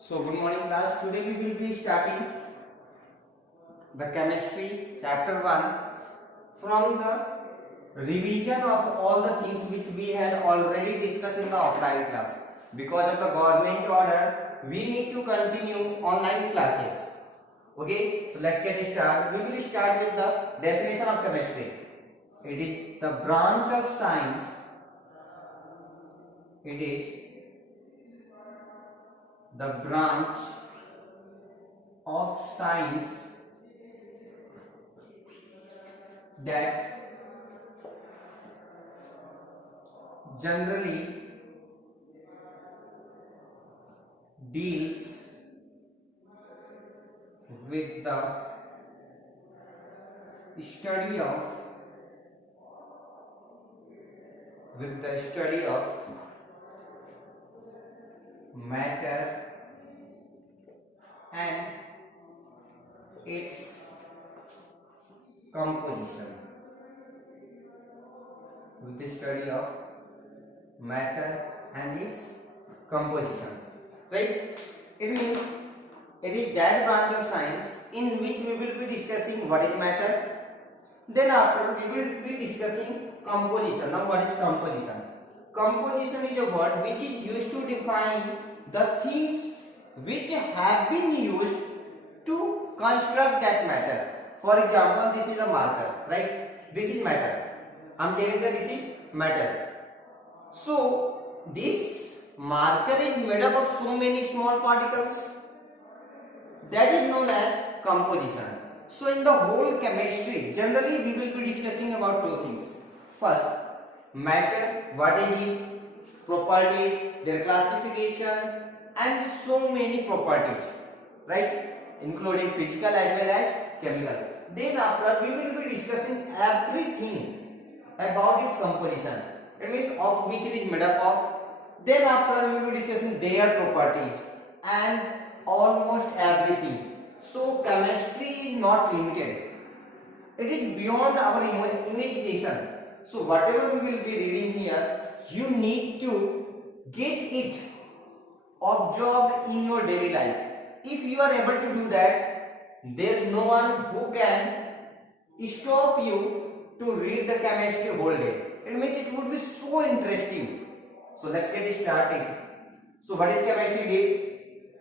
So good morning class. Today we will be starting the chemistry chapter 1 from the revision of all the things which we had already discussed in the offline class. Because of the government order, we need to continue online classes. Okay, so let's get started. We will start with the definition of chemistry. It is the branch of science. It is the branch of science that generally deals with the study of matter and its composition. With the study of matter and its composition, right? It means it is that branch of science in which we will be discussing what is matter. Then after we will be discussing composition. Now what is composition? Composition is a word which is used to define the things which have been used to construct that matter. For example, this is a marker, right? This is matter. I am telling that this is matter. So this marker is made up of so many small particles. That is known as composition. So in the whole chemistry, generally we will be discussing about two things. First, matter, what is it, properties, their classification, and so many properties, right? Including physical as well as chemical. Then after we will be discussing everything about its composition. It means of which it is made up of. Then after we will be discussing their properties and almost everything. So chemistry is not limited. It is beyond our imagination. So whatever we will be reading here, you need to get it absorbed in your daily life. If you are able to do that, there is no one who can stop you to read the chemistry whole day. It means it would be so interesting. So let's get started. So what is chemistry?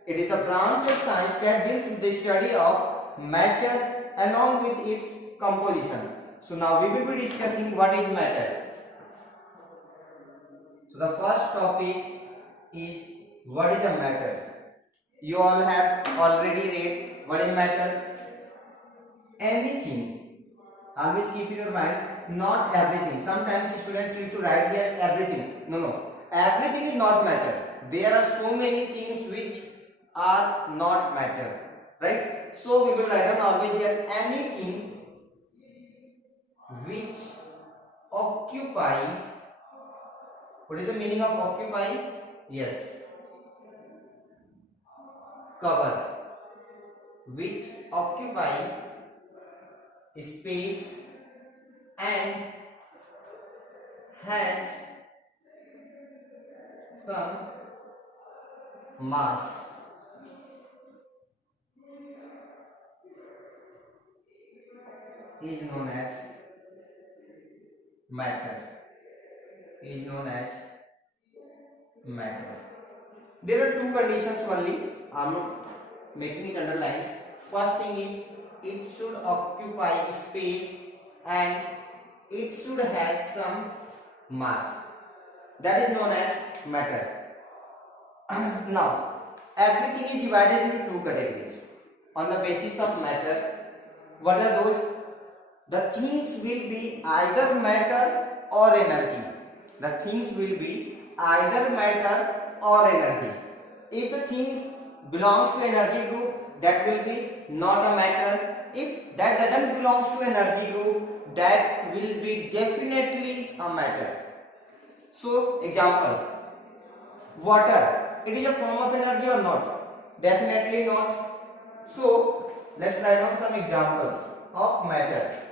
It is the branch of science that deals with the study of matter along with its composition. So now we will be discussing what is matter. So the first topic is what is a matter. You all have already read what is matter. Anything. Always keep in your mind, not everything. Sometimes students used to write here everything. No. Everything is not matter. There are so many things which are not matter, right? So we will write down always here anything which occupy. What is the meaning of occupy? Yes, cover. Which occupy space and has some mass. Is known as matter. Is known as matter. There are two conditions only. I am making it underline. First thing is it should occupy space and it should have some mass. That is known as matter. Now, everything is divided into two categories. On the basis of matter, what are those? The things will be either matter or energy. The things will be either matter or energy. If the things belongs to energy group, that will be not a matter. If that doesn't belongs to energy group, that will be definitely a matter. So example, water. It is a form of energy or not? Definitely not. So let's write down some examples of matter.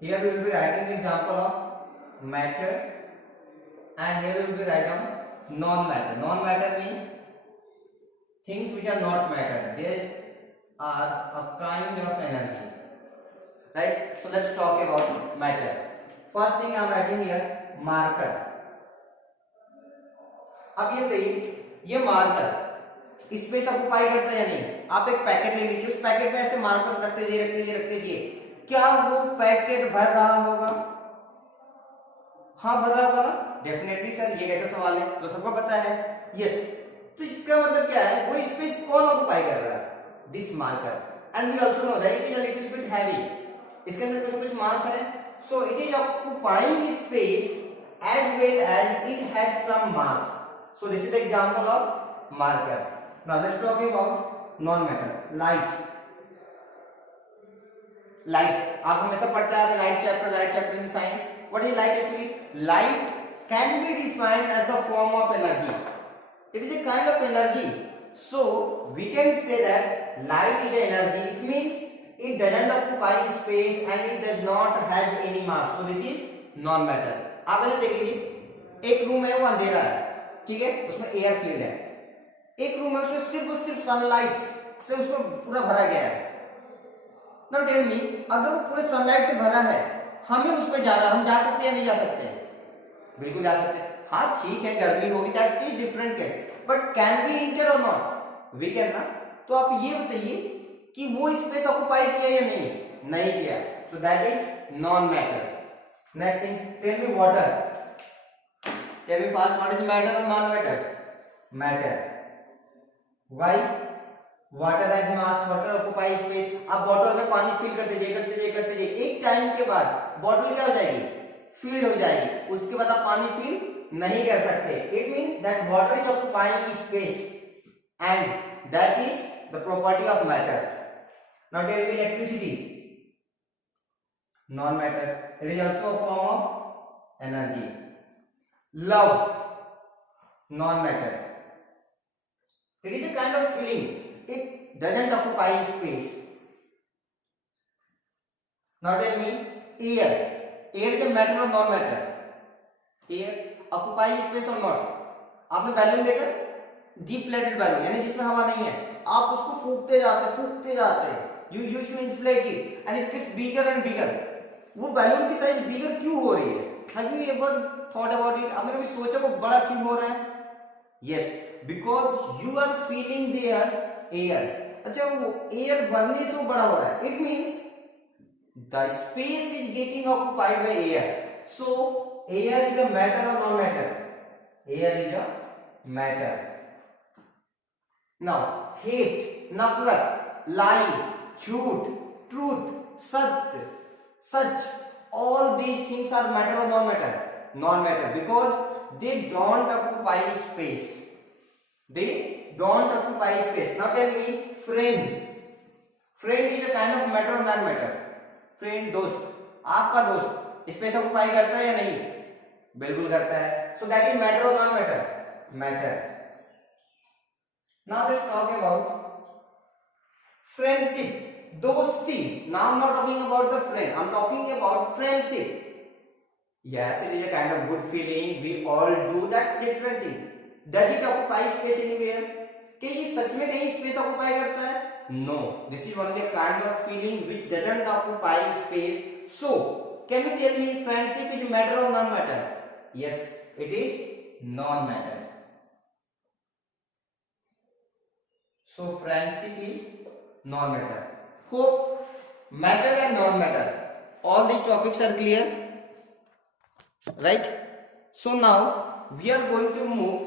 Here we will be writing the example of matter and here we will be writing down non-matter. Non-matter means things which are not matter, they are a kind of energy, right? So let's talk about matter. First thing I'm writing here, marker. अब ये बताइए, ये marker space occupy करता है या नहीं? आप एक पैकेट ले लीजिए, उस पैकेट में ऐसे मार्कर्स रखते जाइए, क्या वो पैकेट भर रहा होगा? हाँ भर रहा होगा ना, डेफिनेटली सर। ये कैसा सवाल है, तो सबको पता है, यस। तो इसका मतलब क्या है, वो स्पेस कौन ऑक्युपाई कर रहा है? This marker. And we also know that it is a little bit heavy, इसके अंदर कुछ ना कुछ मास है, so it is occupying space as well as it has some mass, so this is the example of marker. Now let's talk about non matter, light. Light आप हमेशा पढ़ते आ रहे, light chapter in science. What is light actually? Light can be defined as the form of energy, it is a kind of energy, so we can say that light is an energy. It means it doesn't occupy space and it does not has any mass, so this is non matter. आप ऐसे देख लीजिए, एक room है वो अंधेरा है, ठीक है, उसमें एयर फील्ड है। एक रूम है उसमें सिर्फ और सिर्फ सनलाइट से उसको पूरा भरा गया है। नाउ टेल मी, अगर वो पूरे सनलाइट से भरा है, हमें उसमें जाना, हम जा सकते हैं या नहीं जा सकते? बिल्कुल जा सकते हैं। हाँ ठीक है, गर्मी होगी, that is different case, but can be inter और नॉट? वी कैन ना। तो आप ये बताइए कि वो स्पेस ऑक्युपाई किया या नहीं? नहीं किया, so that is non matter. Next thing, tell me water. Tell me fast, what is matter और non matter? Matter. Why? Water has mass, water occupy space. आप बॉटल में पानी फिल करते जाइए, एक टाइम के बाद बॉटल क्या हो जाएगी? फिल हो जाएगी, उसके बाद आप पानी फिल नहीं कर सकते। It means that water is occupying space and that is the property of matter. Now tell me electricity, non matter, it is also a form of energy. Love, non matter, it is a kind of feeling, it doesn't occupy space. Now tell me, air is a matter or non matter? Air occupy space or not? आपने balloon देखा, deflated balloon, यानी जिसमें हवा नहीं है, आप उसको फूंकते जाते हैं, you used to inflate it and it gets bigger and bigger. वो बैलून की साइज बिगर क्यों हो रही है? Have you ever thought about it? आपने कभी सोचा वो बड़ा क्यों हो रहा है? Yes, because you are feeling there air. अच्छा, वो एयर बढ़ने से वो बड़ा हो रहा है, it means the space is getting occupied by air, so air is a matter और non matter? Air is a matter. Now hate, नफरत, लाई, झूठ, ट्रूथ, सत्य, सच, all these things are matter और non matter? Non matter, because they don't occupy space, they don't occupy space. Now tell me, friend. Friend is a kind of matter or non matter? Friend, दोस्त, आपका दोस्त space occupy करता है या नहीं? बिल्कुल करता है, so that is matter or non matter? Matter. Now let's talk about friendship, दोस्ती. Now I'm not talking about the friend, I'm talking about friendship. Yes, it is a kind of good feeling, we all do, that's different thing. Does it occupy space anywhere? क्या ये सच में कहीं space occupy करता है? No, this is only a kind of feeling which doesn't occupy space. So, can you tell me, friendship is matter or non-matter? Yes, it is non-matter. So, friendship is non-matter. Hope matter and non-matter, all these topics are clear, right? So now we are going to move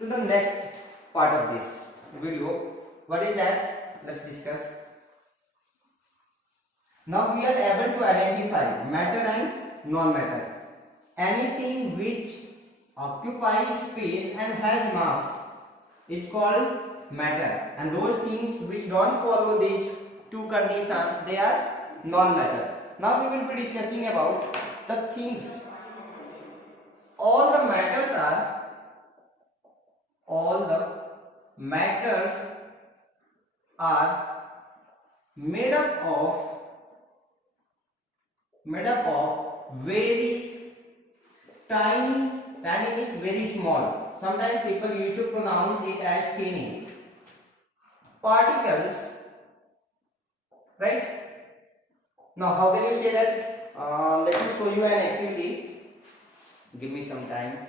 to the next part of this video. What is that? Let's discuss. Now we are able to identify matter and non-matter. Anything which occupies space and has mass is called matter, and those things which don't follow these two conditions, they are non-matter. Now we will be discussing about the things. All the matters are made up of very tiny means very small. Sometimes people used to pronounce it as teeny. particles, right? Now how can you say that? Let me show you an activity. Give me some time.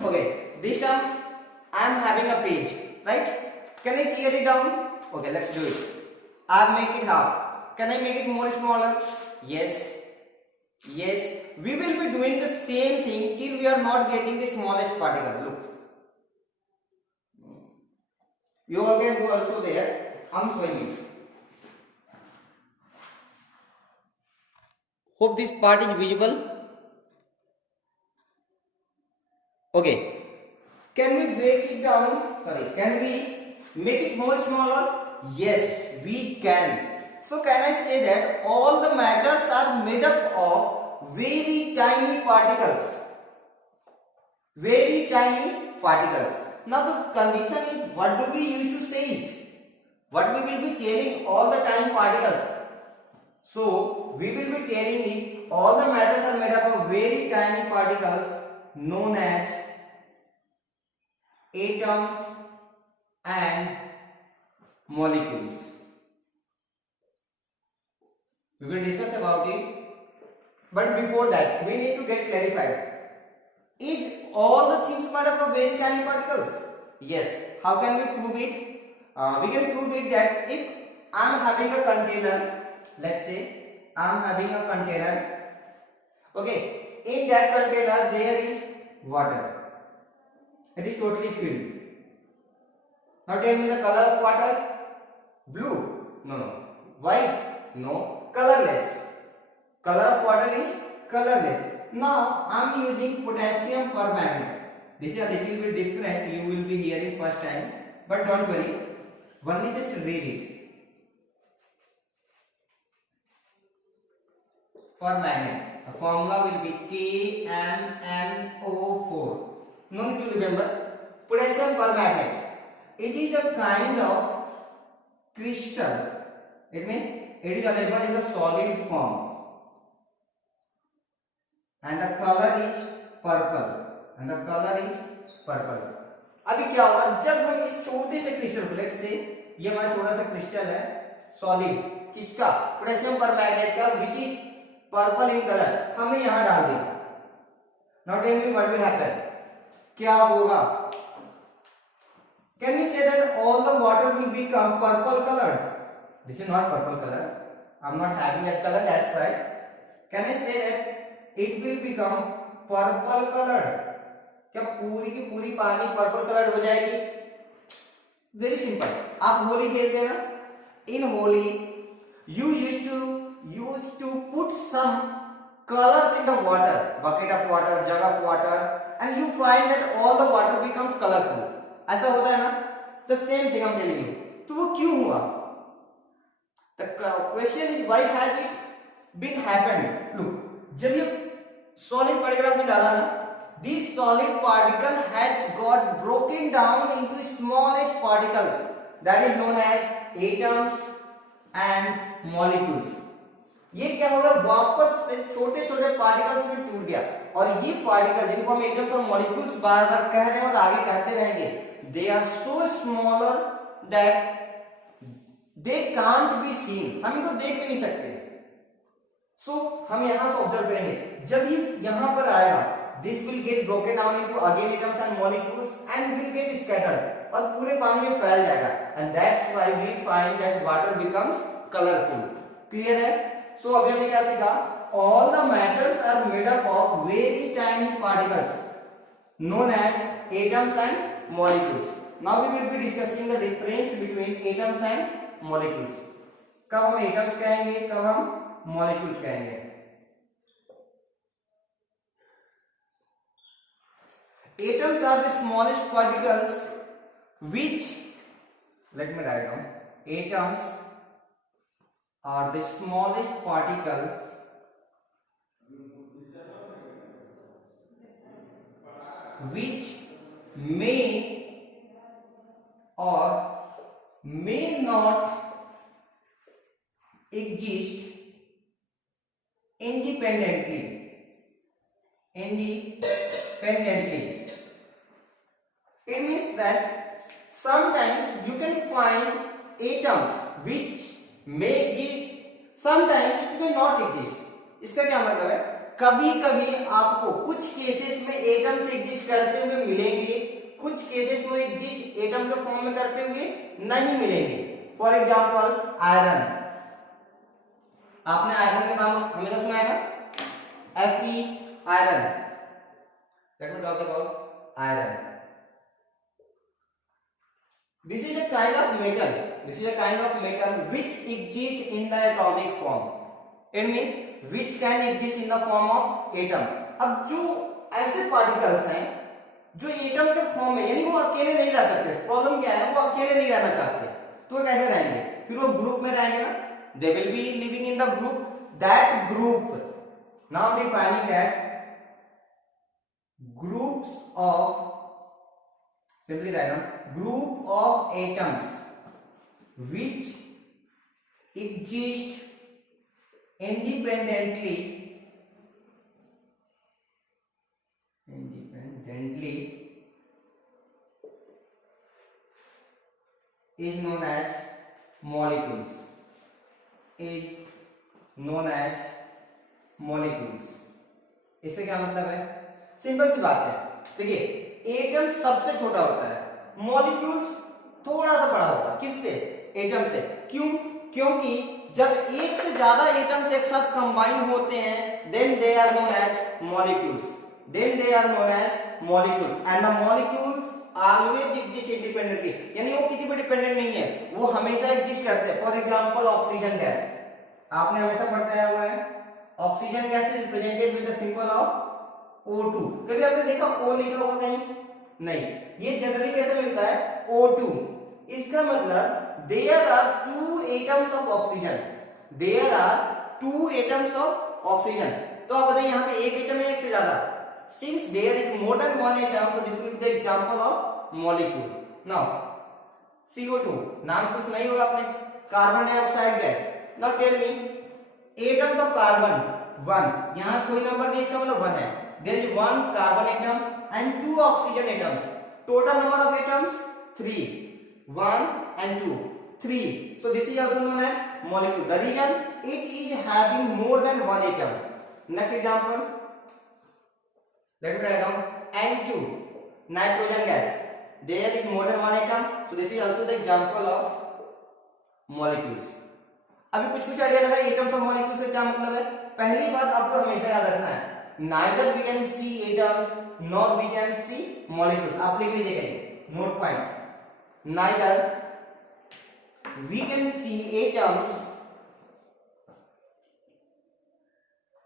Okay, this time I am having a page, right? Can I tear it down? Okay, let's do it. I make it half. Can I make it more smaller? Yes. Yes. We will be doing the same thing till we are not getting the smallest particle. Look. You all can do also there. I am showing it. Hope this part is visible. Okay. Can we break it down? Sorry. Can we make it more smaller? Yes, we can. So can I say that all the matters are made up of very tiny particles? Very tiny particles. Now the condition is, what do we use to say it? What we will be telling all the time particles? So we will be telling it all the matters are made up of very tiny particles known as atoms and molecules. We will discuss about it, but before that we need to get clarified. Is all the things made up of very tiny particles? Yes. How can we prove it? We can prove it that if I am having a container, let's say I am having a container, okay, in that container there is water. It is totally filled. Now tell me the color of water. Blue? No, no. White? No. Colorless. Color of water is colorless. Now I am using potassium permanganate. This is a little bit different. You will be hearing first time, but don't worry. Only just read it. Permanganate. The formula will be KMnO4. No need to remember. Potassium permanganate. It is a kind of crystal. It means it is available in the solid form. And the color is purple. अभी क्या होगा जब हम इस छोटे से crystal को, let's say ये हमारा छोटा सा क्रिस्टल है सॉलिड, किसका? पोटेशियम परमैंगनेट का, which is purple in colour, हमने यहां डाल दिया. Now tell me what will happen. क्या होगा? Can we say that all the water will become purple coloured? This is not purple colour. I am not having that colour, that's why. Can I say that it will become purple colored? क्या पूरी की पूरी पानी purple coloured हो जाएगी? Very simple. आप होली खेलते ना, इन Holi you used to put some colors in the water, bucket of water, jug of water, and you find that all the water becomes colorful. ऐसा होता है ना? The same thing I'm telling you. तो वो क्यों हुआ? The question is why has it been happened? Look, जब ये सॉलिड पार्टिकल आपने डाला ना, this solid particle has got broken down into smallest particles that is known as atoms and molecules. ये क्या होगा? वापस से छोटे छोटे पार्टिकल्स में टूट गया. और ये पार्टिकल जिनको हम एटम्स और मॉलिक्यूल्स बार बार कह रहे हैं और आगे कहते रहेंगे, they are so smaller that they can't be seen. हम इनको देख भी नहीं सकते. हम यहां से ऑब्जर्व करेंगे, जब ये यहां पर आएगा, this will get broken down into again atoms and molecules and will get scattered, और पूरे पानी में फैल जाएगा. And that's why we find that water becomes colourful. Clear है? सो अभी हमने क्या सीखा? All the matters are made up of very tiny particles known as atoms and molecules. Now we will be discussing the difference between atoms and molecules. कब हम atoms कहेंगे, कब हम मॉलिक्यूल्स कहेंगे. Atoms are the smallest particles which, let me write down, atoms are the smallest particles which may or may not exist independently. It that sometimes you can find atoms which may exist, sometimes it may not exist. इसका क्या मतलब है, कभी कभी आपको कुछ cases में atoms exist करते हुए मिलेंगे, कुछ केसेस में एग्जिस्ट एटम के फॉर्म में करते हुए नहीं मिलेंगे. फॉर एग्जांपल आयरन, आपने आयरन का नाम हमेशा सुना है ना, Fe, iron. Let me talk about iron. This is a kind of metal. This is a kind of metal which exists in the atomic form. It means which can exist in the form of atom. अब जो ऐसे particles हैं जो atom के form में, यानी वो अकेले नहीं रह सकते. प्रॉब्लम क्या है, वो अकेले नहीं रहना चाहते, तो वो कैसे रहेंगे, फिर वो ग्रुप में रहेंगे ना. They will be living in the group. That group, now defining that groups of, simply write down, group of atoms which exist independently is known as molecules. Is known as molecules. इससे क्या मतलब है, simple सी बात है. देखिए, atom सबसे छोटा होता है, मॉलिक्यूल्स थोड़ा सा बड़ा होता है. किससे, एटम से. क्यों, क्योंकि जब एक से ज्यादा एटम्स एक साथ कंबाइन होते हैं, then they are known as molecules. Then they are known as molecules. And the molecules always exist independently, यानी वो किसी पे डिपेंडेंट नहीं है, वो हमेशा एग्जिस्ट करते हैं. फॉर एग्जांपल ऑक्सीजन गैस, आपने हमेशा पढ़ाया हुआ है. Oxygen gas is represented with the symbol of O2. कभी आपने देखा O लिखा होगा कहीं? नहीं. ये जनरली कैसे मिलता है, O2. इसका मतलब there are two atoms of oxygen. There are two atoms of oxygen. तो आप बताइए यहाँ पे एक एटम है, एक से ज्यादा. Since there is more than one atom, so this will be the example of molecule. Now CO2 नाम तो सुना ही होगा आपने, carbon dioxide gas. Now tell me, atoms of carbon 1, यहाँ कोई नंबर नहीं, इसका मतलब 1 है. There is one carbon atom and 2 oxygen atoms. Total number of atoms 3. 1 and 2. 3. So this is also known as molecule. The reason it is having more than one atom. Next example. Let me write down N2. Nitrogen gas. There is more than one atom. So this is also the example of molecules. अभी कुछ idea लगा atoms और molecule से क्या मतलब है. पहली बात आपको हमेशा याद रखना है, neither we can see atoms nor we can see molecules. आप लिख लीजिएगा ये note point. neither we can see atoms,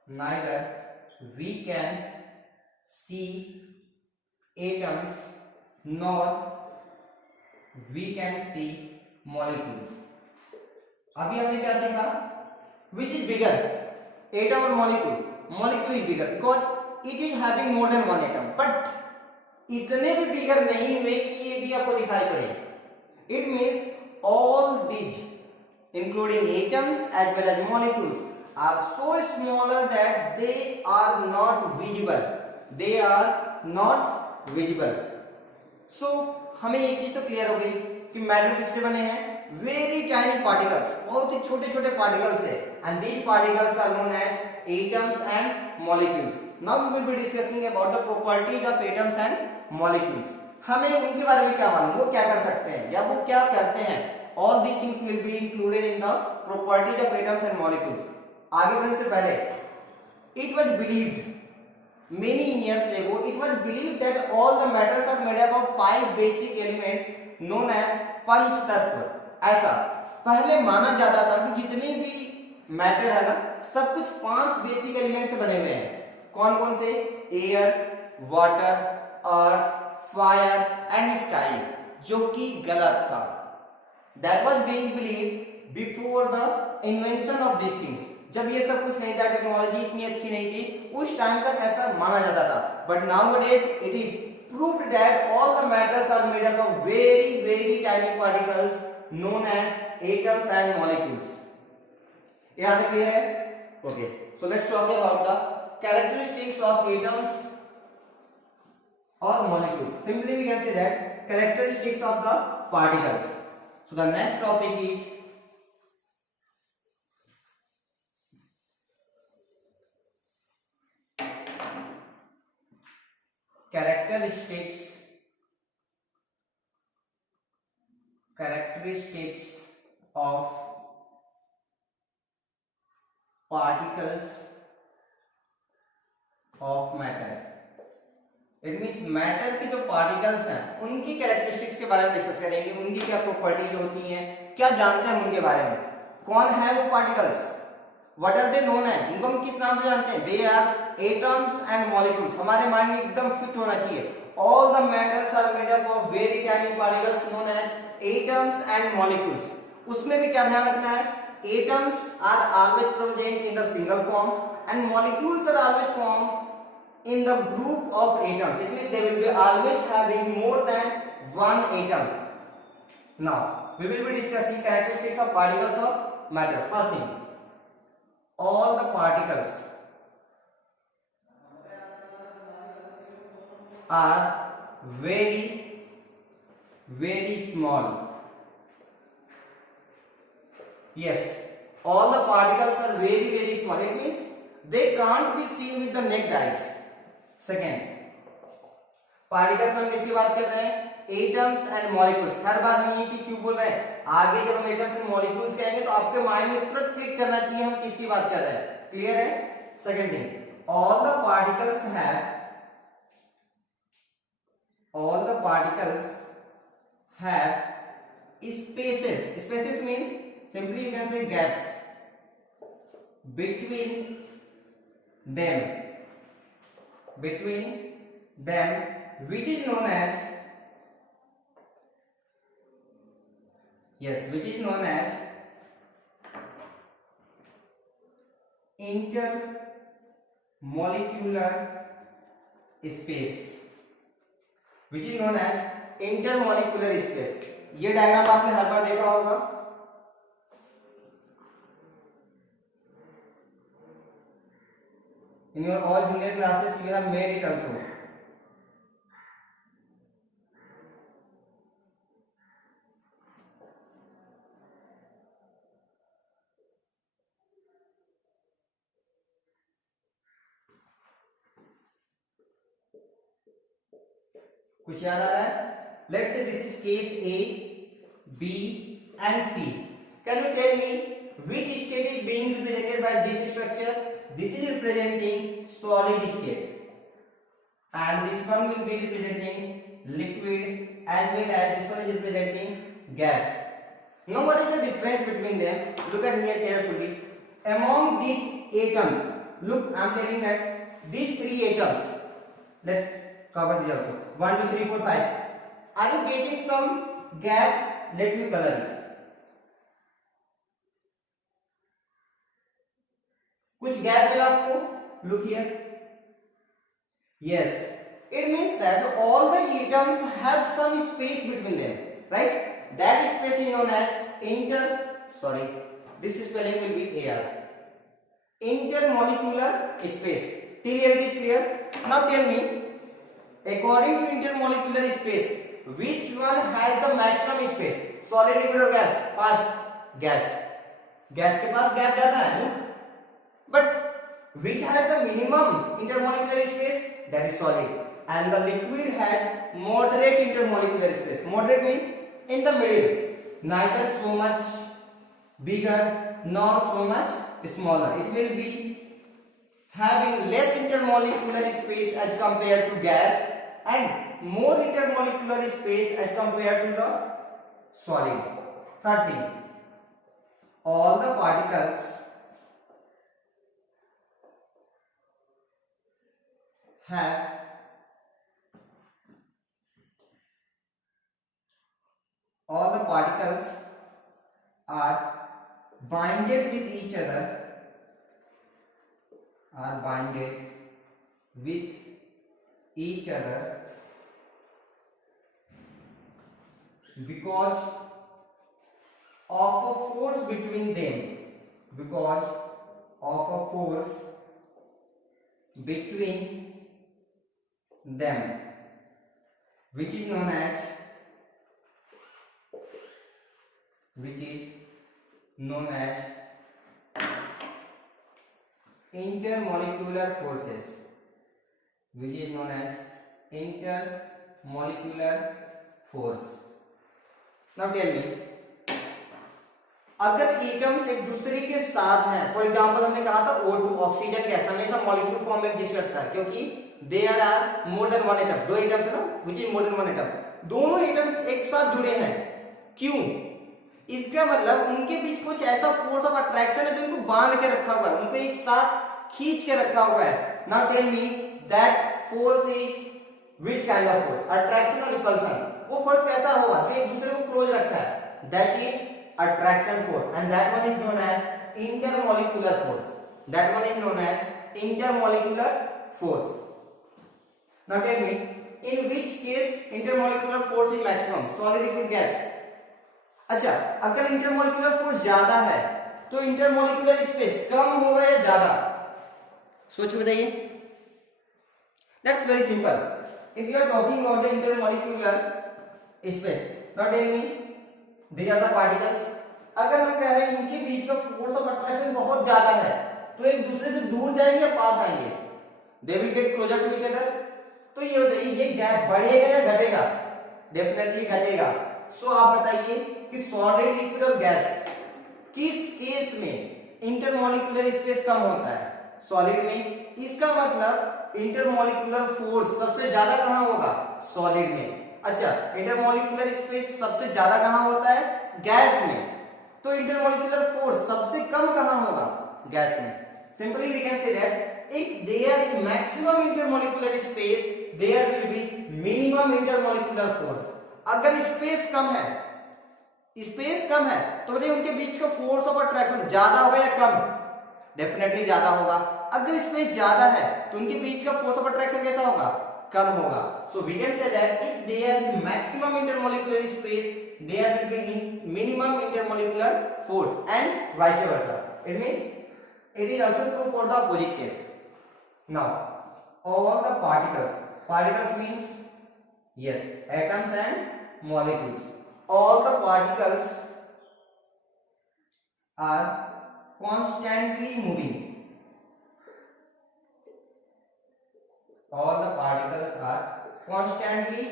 neither we can see atoms nor we can see molecules. अभी हमने क्या सीखा, which is bigger, atom और molecule. Molecule is bigger because it is having more than one atom. But इतने भी bigger नहीं हुए कि ये भी आपको दिखाई पड़े. It means all these, including atoms as well as molecules, are so smaller that they are not visible. They are not visible. So हमें एक चीज तो क्लियर हो गई कि मैटर किससे बने हैं, वेरी टाइनी पार्टिकल्स, बहुत ही छोटे छोटे पार्टिकल्स है. And these particles are known as atoms and molecules. Now we will be discussing about the properties of atoms and molecules. हमें उनके बारे में क्या मालूम, वो क्या कर सकते हैं या वो क्या करते हैं. All these things will be included in the properties of atoms and molecules. आगे बढ़ने से पहले, it was believed many years ago, it was believed that all the matters are made up of 5 basic elements known as पंच तत्व. ऐसा पहले माना जाता था कि जितने भी मैटर है ना, सब कुछ 5 बेसिक एलिमेंट से बने हुए हैं. कौन कौन से, air, water, earth, fire and sky, जो कि गलत था. That was being believed before the invention of this things. जब ये सब कुछ नहीं था, टेक्नोलॉजी इतनी अच्छी नहीं थी, उस टाइम तक ऐसा माना जाता था. But nowadays it is proved that all the matters are made up of very very tiny particles known as atoms and molecules. यहाँ तक क्लियर है? Okay. So let's talk about the characteristics of atoms or molecules. Simply we can say that characteristics of the particles. So the next topic is characteristics of particles of matter. It means matter के जो particles हैं उनकी characteristics के बारे में discuss करेंगे, उनकी क्या प्रॉपर्टीज होती हैं, क्या जानते हैं उनके बारे में, कौन है वो particles, what are they known है, इनको हम किस नाम से जानते हैं, they are atoms and molecules. हमारे माइंड में एकदम फिट होना चाहिए. All the matters are made up of very tiny particles known as atoms and molecules. उसमें भी क्या ध्यान रखना है, atoms are always present in the single form and molecules are always form in the group of atoms. It means they will be always having more than one atom. Now we will be discussing characteristics of particles of matter. First thing, all the particles are very small. Yes, all the particles are very small. It means they can't be seen with the naked eyes. Second, particles हम किसकी बात कर रहे हैं, atoms and molecules. हर बार हम ये चीज क्यों बोल रहे हैं, आगे जब हम एटम्स एंड मॉलिक्यूल्स कहेंगे तो आपके माइंड में तुरंत क्लिक करना चाहिए हम किसकी बात कर रहे हैं. क्लियर है. Second thing, all the particles have spaces. Spaces means simply you can say gaps between them which is known as intermolecular space. ये डायग्राम आपने हर बार देखा होगा. In your all junior classes you have made it also. कुछ याद आ रहा है? Let's say this is case A, B and C. Can you tell me which state is being represented by this structure? This is representing solid state and this one will be representing liquid as well as this one is representing gas. Now what is the difference between them? Look at here carefully. Among these atoms, look, I am telling that these three atoms, let's cover these also. 1, 2, 3, 4, 5. Are you getting some gap? Let me color it. कुछ gap मिला आपको. Look here. Yes, it means that all the atoms have some space between them, right? That space is known as this spelling will be AR. Intermolecular space. Till here it is clear. Now tell me, according to intermolecular space, which one has the maximum space? Solid, liquid or gas? First, gas. Gas के पास gap ज्यादा है. Look. But which has the minimum intermolecular space? That is solid. And the liquid has moderate intermolecular space. Moderate means in the middle, neither so much bigger nor so much smaller. It will be having less intermolecular space as compared to gas and more intermolecular space as compared to the solid. Third thing, all the particles are binded with each other, because of a force between them, which is known as which is known as intermolecular forces, which is known as intermolecular force. Now tell me, अगर atoms एक दूसरे के साथ हैं, for example हमने कहा था O2 oxygen gas हमेशा मॉलिक्यूल फॉर्म में एग्जिस्ट करता है, क्योंकि there are more than one atom, दो एटम्स है ना, which is more than one atom, दोनों एटम्स एक साथ जुड़े हैं, क्यों? इसका मतलब उनके बीच कुछ ऐसा फोर्स ऑफ अट्रैक्शन है जो उनको बांध के रखा हुआ है, उनको एक साथ खींच के रखा हुआ है. Now tell me that force is which kind of force, attraction और रिपल्शन? वो फोर्स कैसा होगा जो एक दूसरे को क्लोज रखा है? That is attraction force, and that one is known as intermolecular force. That one is known as intermolecular force. Now tell me, in which case intermolecular force is maximum? Solid, liquid, gas. अच्छा, अगर intermolecular force ज्यादा है तो intermolecular space कम होगा या ज्यादा? सोच के बताइए. That's very simple. If you are talking about the intermolecular space, now tell me, these are the particles. अगर हम कह रहे हैं इनके बीच का फोर्स ऑफ अट्रैक्शन बहुत ज्यादा है तो एक दूसरे से दूर जाएंगे या पास आएंगे? They will get closer to each other. तो ये बताइए, ये गैप बढ़ेगा या घटेगा? डेफिनेटली घटेगा. सो आप बताइए कि सॉलिड, लिक्विड और गैस किस केस में इंटरमॉलिक्यूलर स्पेस कम होता है? सॉलिड में. इसका मतलब इंटरमॉलिक्यूलर फोर्स सबसे ज्यादा कहां होगा? सॉलिड में. अच्छा, इंटरमॉलिक्यूलर स्पेस सबसे ज्यादा कहां होता है? गैस में. तो इंटरमॉलिक्यूलर फोर्स सबसे कम कहां होगा? गैस में. Simply we can say that if there is maximum intermolecular space there will be minimum intermolecular force. अगर स्पेस कम है, स्पेस कम है तो बताइए उनके बीच का फोर्स ऑफ अट्रैक्शन ज्यादा होगा या कम? डेफिनेटली ज्यादा होगा. अगर स्पेस ज्यादा है तो उनके बीच का फोर्स ऑफ अट्रैक्शन कैसा होगा? कम होगा. So we can say that if there is maximum intermolecular space, there will be minimum intermolecular force, and vice versa. It means it is also true for the opposite case. Now, all the particles means yes, atoms and molecules. All the particles are constantly moving. All the particles are constantly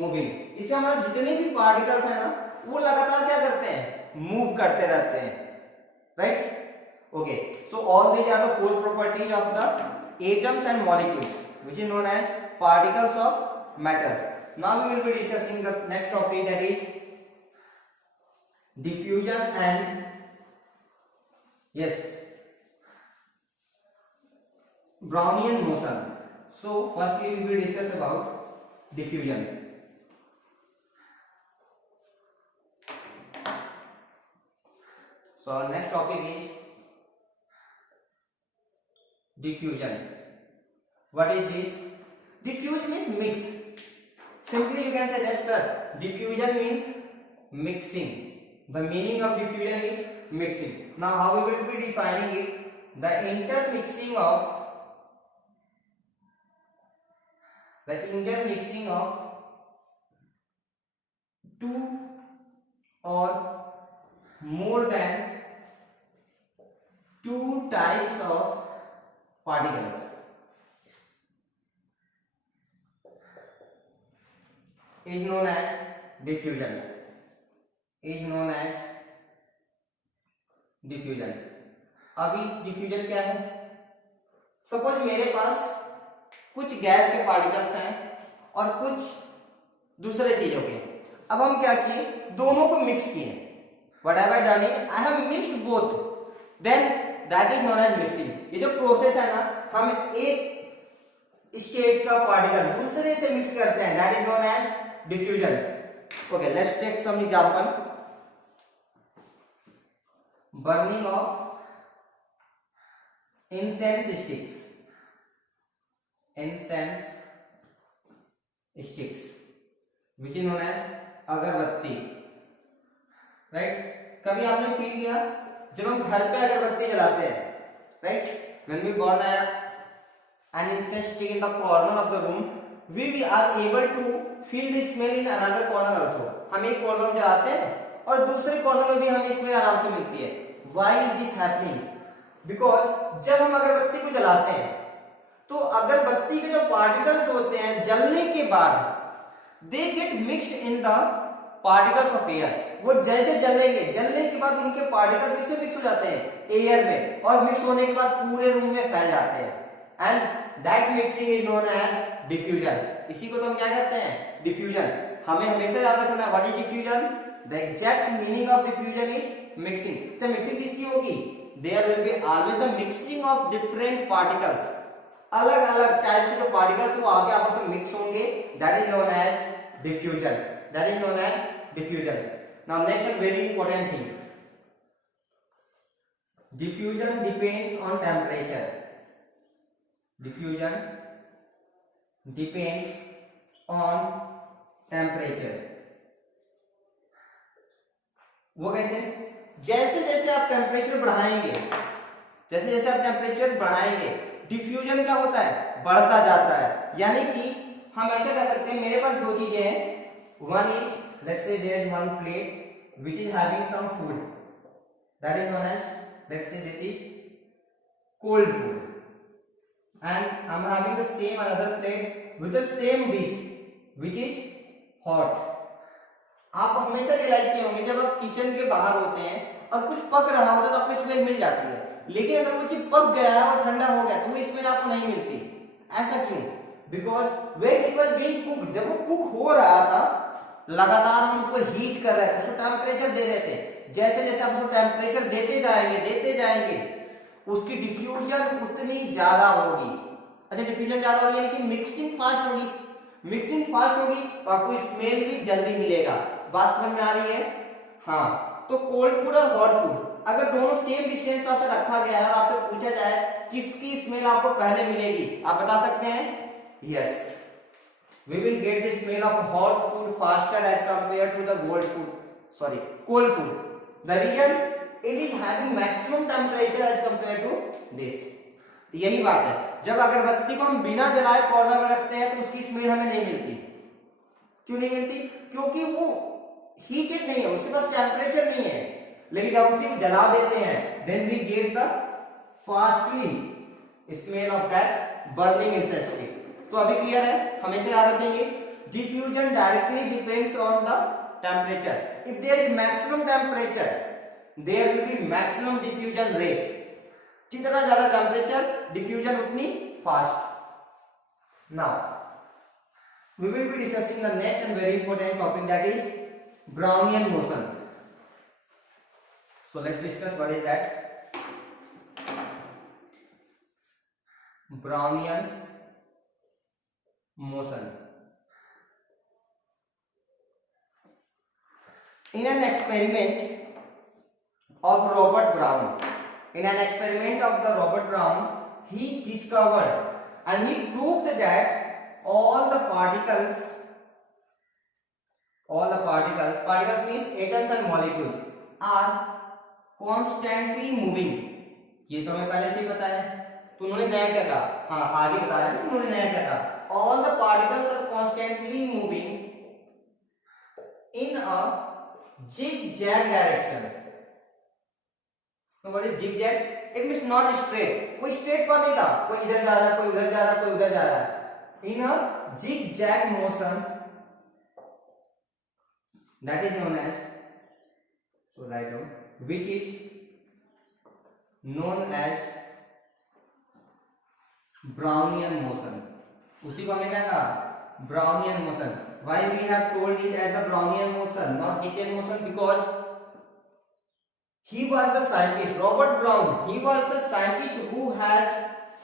moving. इससे हमारे जितने भी particles हैं ना वो लगातार क्या करते हैं? मूव करते रहते हैं. Right? Okay. So all these are the four properties of the atoms and molecules which is known as particles of matter. Now we will be discussing the next topic that is diffusion and Brownian motion. So firstly we will discuss about diffusion. So our next topic is diffusion. What is this? Diffuse means mix. Simply you can say that, sir, diffusion means mixing. The meaning of diffusion is mixing. Now how we will be defining it? The intermixing of two or more than two types of particles is known as diffusion. अभी diffusion क्या है? Suppose मेरे पास कुछ gas के particles हैं और कुछ दूसरे चीजों के. अब हम क्या किए? दोनों को मिक्स किए. What have I done? I have mixed both. Then that is known as mixing. ये जो प्रोसेस है ना, हम एक स्टेट का पार्टिकल दूसरे से मिक्स करते हैं, that is known as diffusion. Okay, let's take some example. Burning of incense sticks which is known as agarbatti. Right? कभी आपने फील किया जब हम घर पे अगरबत्ती जलाते हैं, right, when we burn an incense stick in the corner of the room, we are able to feel the smell in another corner also. हम एक कॉर्नर में जलाते हैं और दूसरे कॉर्नर में भी हमें स्मेल आराम से मिलती है। Why is this happening? Because जब हम अगरबत्ती को जलाते हैं तो अगरबत्ती के जो पार्टिकल्स होते हैं जलने के बाद they get mixed in the particles of air. वो जैसे जलेंगे, जलने के बाद उनके पार्टिकल्स किसमें मिक्स हो जाते हैं? एयर में, और मिक्स होने के बाद पूरे रूम में फैल जाते हैं। And that mixing is known as diffusion. इसी को तो हम क्या कहते हैं? डिफ्यूजन। हमें हमेशा याद रखना है what is diffusion. The exact meaning of diffusion is mixing. अच्छा, मिक्सिंग किसकी होगी? There will be always the mixing of different particles. अलग अलग टाइप के जो पार्टिकल्स वो आगे आपस में मिक्स होंगे, that is known as diffusion. That is known as diffusion. Now next very important thing, diffusion depends on temperature. Diffusion depends on temperature. वो कैसे? जैसे जैसे आप टेम्परेचर बढ़ाएंगे, जैसे जैसे आप टेम्परेचर बढ़ाएंगे, डिफ्यूजन क्या होता है? बढ़ता जाता है। यानी कि हम ऐसे कह सकते हैं, मेरे पास दो चीजें हैं, one is let's say there is one plate which is having some food, that is known as let's say that is cold food, and I'm having the same another plate with the same dish which is hot. आप हमेशा realise किए होंगे जब आप kitchen के बाहर होते हैं और कुछ पक रहा होता है तो आपको स्मेल मिल जाती है, लेकिन अगर वो चीज पक गया है और ठंडा हो गया तो वो स्मेल आपको नहीं मिलती। ऐसा क्यों? Because when it was being cooked, जब वो कुक हो रहा था लगातार हम उसको हीट कर रहे थे, उसको टेम्परेचर दे रहे थे। जैसे जैसे आप उसको टेम्परेचर देते जाएंगे उसकी डिफ्यूजन उतनी ज्यादा होगी। अच्छा, डिफ्यूजन ज्यादा होगी यानी कि मिक्सिंग फास्ट होगी। मिक्सिंग फास्ट होगी तो आपको स्मेल भी जल्दी मिलेगा। बात समझ में आ रही है? हाँ। तो कोल्ड फूड और हॉट फूड अगर दोनों सेम डिस्टेंस पर आपसे रखा गया है और आपसे पूछा जाए किसकी स्मेल आपको पहले मिलेगी, आप बता सकते हैं? Yes, we will get the smell of hot food faster as compared to the cold food. The reason it is having maximum temperature as compared to this. यही बात है, जब अगरबत्ती को हम बिना जलाए कॉर्नर में रखते हैं तो उसकी स्मेल हमें नहीं मिलती। क्यों नहीं मिलती? क्योंकि वो हीटेड नहीं है, उसके पास टेम्परेचर नहीं है। लेकिन जब उसी को जला देते हैं then we get the fastly smell of that burning insect. तो अभी क्लियर है? हमेशा याद रखेंगे, diffusion directly depends on the temperature. If there is maximum temperature there will be maximum diffusion rate. जितना ज्यादा टेम्परेचर डिफ्यूजन उतनी fast. Now we will be discussing the next and very important topic, that is Brownian motion. So let's discuss what is that. Brownian motion. In an experiment of Robert Brown, he discovered and he proved that all the particles means atoms and molecules are constantly moving. ये तो हमें पहले से ही पता है। तो उन्होंने नया क्या कहा? हाँ, आगे बता रहे हैं उन्होंने नया क्या कहा? All the particles are constantly moving in a zigzag direction. तो what is zigzag? It means not straight. कोई स्ट्रेट पाथ नहीं था, कोई इधर जा रहा है, कोई उधर जा रहा है, कोई उधर जा रहा है। In a zigzag motion, that is known as, so right down, which is known as Brownian motion। उसी को हमने क्या कहा? Brownian motion। Why we have told it as the Brownian motion, not zigzag motion? Because he was the scientist, Robert Brown. He was the scientist who has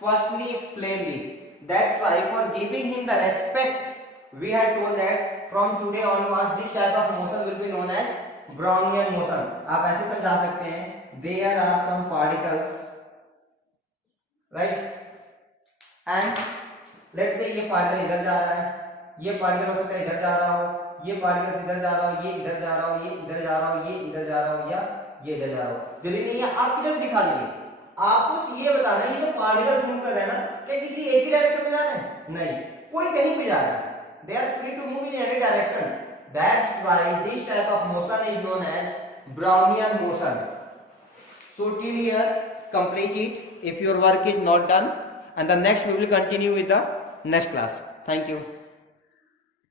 firstly explained it. That's why, for giving him the respect, we had told that from today onwards this type of motion will be known as Brownian motion। आप ऐसे समझा सकते हैं, there are some particles, right? And let's say ये particle इधर जा रहा है, ये पार्टिकल हो सकता है इधर जा रहा हो, ये पार्टिकल इधर जा रहा हो, ये इधर जा रहा हो, ये इधर जा रहा हो, ये इधर जा रहा हो, या ये इधर जा रहा हो। जल्दी नहीं है, आप किधर दिखा दीजिए। आपको ये बताना है ये जो पार्टिकल्स मूव कर रहे हैं ना, क्या किसी एक ही डायरेक्शन में जा रहे हैं? नहीं, कोई कहीं भी जा रहा है। They are free to move in any direction. That's why this type of motion is known as Brownian motion. So till here, complete it if your work is not done, and the next we will continue with the next class. Thank you.